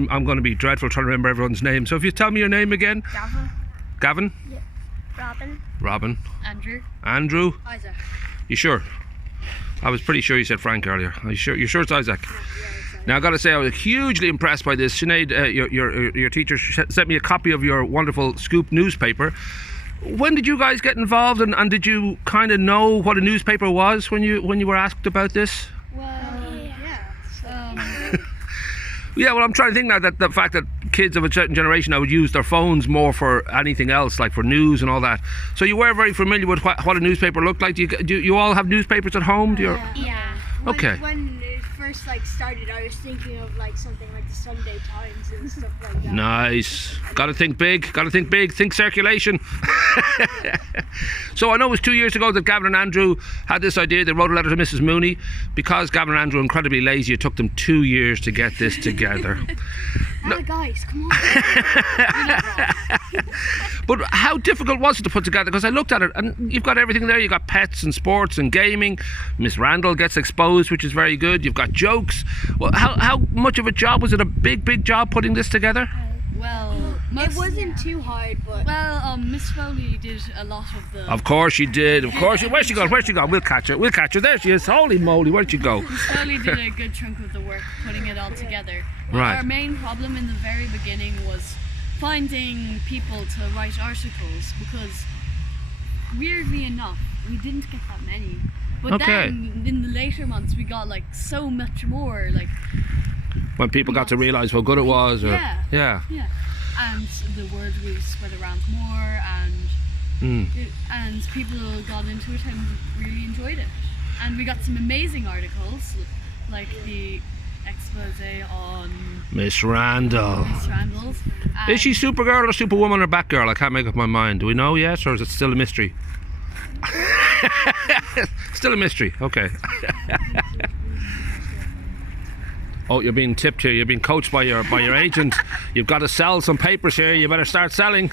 I'm going to be dreadful trying to remember everyone's name. So if you tell me your name again. Gavin. Gavin? Yeah. Robin. Robin. Andrew. Andrew. Isaac. You sure? I was pretty sure you said Frank earlier. Are you sure? You're sure it's Isaac? Yeah, Now I got to say I was hugely impressed by this. Sinead, your teacher sent me a copy of your wonderful Scoop newspaper. When did you guys get involved, and did you kind of know what a newspaper was when you were asked about this? Yeah, well, I'm trying to think now that the fact that kids of a certain generation now would use their phones more for anything else, like for news and all that. So you were very familiar with what a newspaper looked like. Do you all have newspapers at home? Yeah. Okay. When it first started, I was thinking of something like the Sunday Times and stuff like that. Nice. Got to think big. Got to think big. Think circulation. So I know it was 2 years ago that Gavin and Andrew had this idea. They wrote a letter to Mrs. Mooney. Because Gavin and Andrew are incredibly lazy, it took them 2 years to get this together. Guys, come on. But how difficult was it to put together? Because I looked at it and you've got everything there. You've got pets and sports and gaming. Miss Randall gets exposed, which is very good. You've got jokes. Well, how much of a job was it? A big job putting this together? Well, It wasn't too hard, but... Well, Miss Foley did a lot of the... Of course she did. Of course. Where's she gone? Where's she gone? We'll catch her. We'll catch her. There she is. Holy moly, where'd she go? Miss Foley did a good chunk of the work putting it all together. Right. Our main problem in the very beginning was finding people to write articles, because weirdly enough, we didn't get that many. But Okay. then in the later months we got so much more, When people got to realise how good it was. Or, Yeah. And the word was spread around more, and people got into it and really enjoyed it. And we got some amazing articles, like the expose on Miss Randall. Miss Randall's. Is she Supergirl or Superwoman or Batgirl? I can't make up my mind. Do we know yet, or is it still a mystery? Still a mystery. Okay. Oh, you're being tipped here. You're being coached by your agent. You've got to sell some papers here. You better start selling.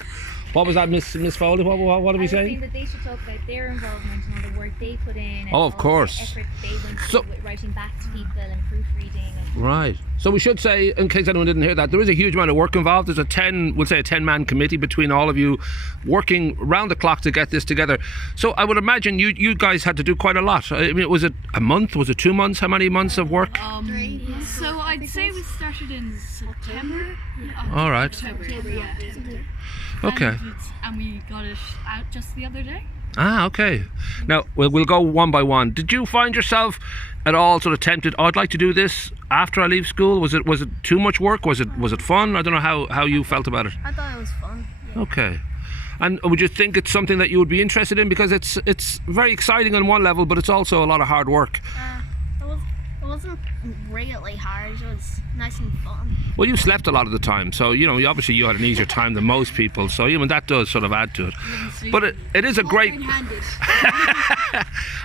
What was that, Miss Foley? What are we saying? I think that they should talk about their involvement and all the work they put in. And Oh, of all course. The effort they went through with writing back to people and proofreading. Right. So we should say, in case anyone didn't hear that, there is a huge amount of work involved. There's a 10-man committee between all of you, working round the clock to get this together. So I would imagine you guys had to do quite a lot. I mean, was it a month? Was it 2 months? How many months of work? So I'd say we started in September. All right. October, yeah. Okay. And we got it out just the other day. Ah, okay. Now, we'll go one by one. Did you find yourself at all sort of tempted, I'd like to do this after I leave school? Was it too much work? Was it fun? I don't know how you felt about it. I thought it was fun. Yeah. Okay. And would you think it's something that you would be interested in? Because it's very exciting on one level, but it's also a lot of hard work. It wasn't really hard. It was nice and fun. Well, you slept a lot of the time, so obviously you had an easier time than most people, so that does sort of add to it. But it is a great...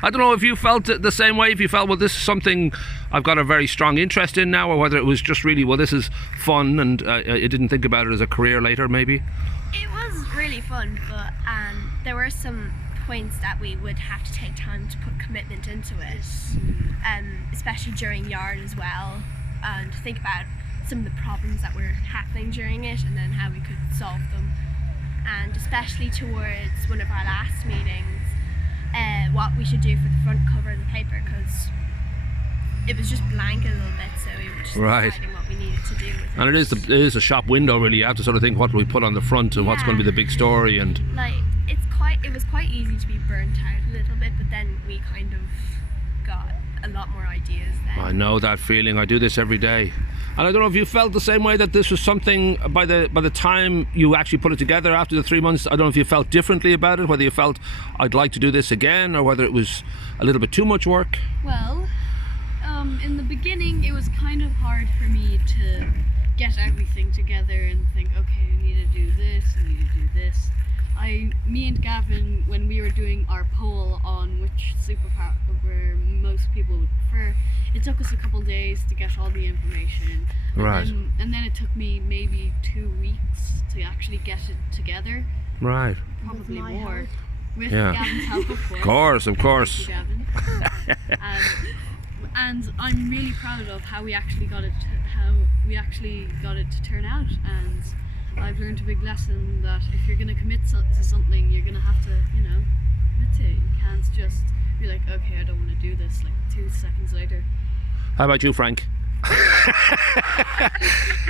I don't know if you felt it the same way, if you felt, well, this is something I've got a very strong interest in now, or whether it was just really, well, this is fun, and you didn't think about it as a career later, maybe? It was really fun, but there were some points that we would have to take time to put commitment into it, especially during yard as well, and think about some of the problems that were happening during it and then how we could solve them, and especially towards one of our last meetings, what we should do for the front cover of the paper, because it was just blank a little bit, so we were just deciding what we needed to do with it. And it is a shop window, really. You have to sort of think, what do we put on the front and what's going to be the big story, and it was quite easy to be burnt out a little bit, but then we kind of got a lot more ideas then. I know that feeling. I do this every day. And I don't know if you felt the same way, that this was something, by the time you actually put it together after the 3 months, I don't know if you felt differently about it, whether you felt I'd like to do this again, or whether it was a little bit too much work. Well, in the beginning it was kind of hard for me to get everything together and think, okay, I need to do this, I need to do this. Me and Gavin, when we were doing our poll on which superpower most people would prefer, it took us a couple days to get all the information. Right. And then it took me maybe 2 weeks to actually get it together. Right. Probably more. With Yeah. Gavin's help, of course. Of course. Thank you, Gavin. and I'm really proud of how we actually got it to turn out. And I've learned a big lesson that if you're going to commit to something, you're going to have to, you know, commit to it. You can't just be like, okay, I don't want to do this, like 2 seconds later. How about you, Frank?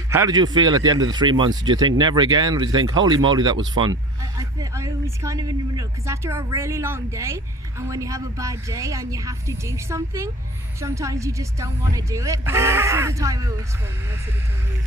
How did you feel at the end of the 3 months? Did you think never again, or did you think, holy moly, that was fun? I was kind of in the middle, because after a really long day, and when you have a bad day and you have to do something, sometimes you just don't want to do it, but most of the time it was fun.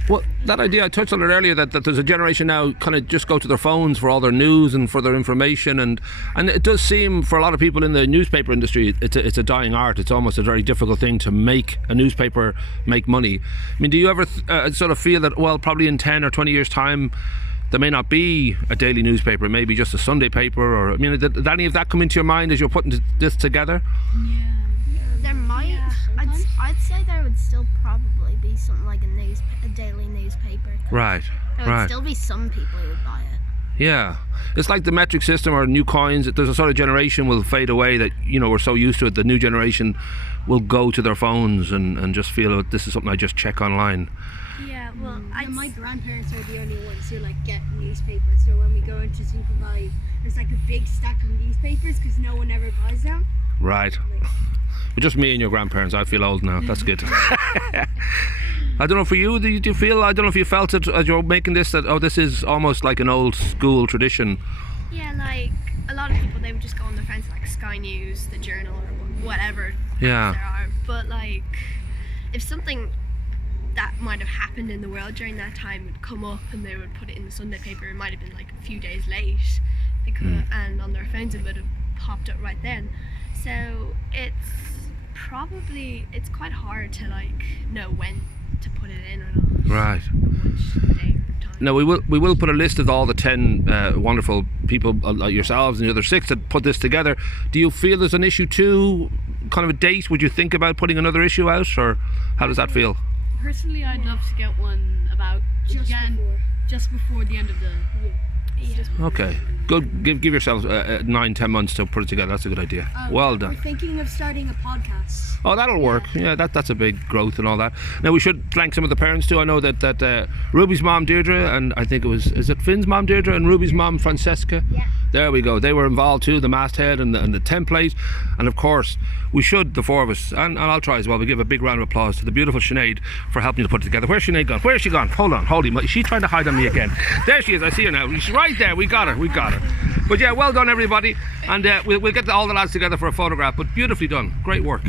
Well, that idea, I touched on it earlier, that there's a generation now kind of just go to their phones for all their news and for their information, and it does seem for a lot of people in the newspaper industry, it's a dying art. It's almost a very difficult thing to make a newspaper make money. I mean, do you ever sort of feel that, well, probably in 10 or 20 years time there may not be a daily newspaper, maybe just a Sunday paper, or, I mean, did any of that come into your mind as you're putting this together? Yeah. There might. I'd say there would still probably be something like a daily newspaper. Right. There would still be some people who would buy it. Yeah, it's like the metric system or new coins. There's a sort of generation will fade away that, you know, we're so used to it. The new generation will go to their phones and just feel that this is something I just check online. Yeah, well, my grandparents are the only ones who like get newspapers. So when we go into Super Value, there's like a big stack of newspapers because no one ever buys them. Right. But just me and your grandparents. I feel old now. That's good. I don't know for you. Do you feel? I don't know if you felt it as you're making this, that this is almost like an old school tradition. yeah, like a lot of people, they would just go on their phones like Sky News, the Journal, or whatever Yeah. there are. But like, if something that might have happened in the world during that time would come up and they would put it in the Sunday paper, it might have been like a few days late, because and on their phones it would have popped up right then. So it's quite hard to like know when to put it in or not. Right. Or which day or time. Now we will put a list of all the 10 wonderful people like yourselves and the other 6 that put this together. Do you feel there's an issue too, kind of a date? Would you think about putting another issue out, or how does that feel? Personally, I'd love to get one about just before the end of the year. Okay, good. Give yourselves 9-10 months to put it together. That's a good idea. Well done. We're thinking of starting a podcast. Oh, that'll work. Yeah, that's a big growth and all that. Now we should thank some of the parents too. I know that Ruby's mom Deirdre, and I think is it Finn's mom Deirdre and Ruby's mom Francesca? Yeah. There we go. They were involved too, the masthead and the template, and of course we should, the 4 of us, and I'll try as well. We give a big round of applause to the beautiful Sinead for helping to put it together. Where's Sinead gone? Where's she gone? Hold on, is she trying to hide on me again? There she is. I see her now. She's right there. We got her. But yeah, well done everybody, and we'll get all the lads together for a photograph. But beautifully done. Great work.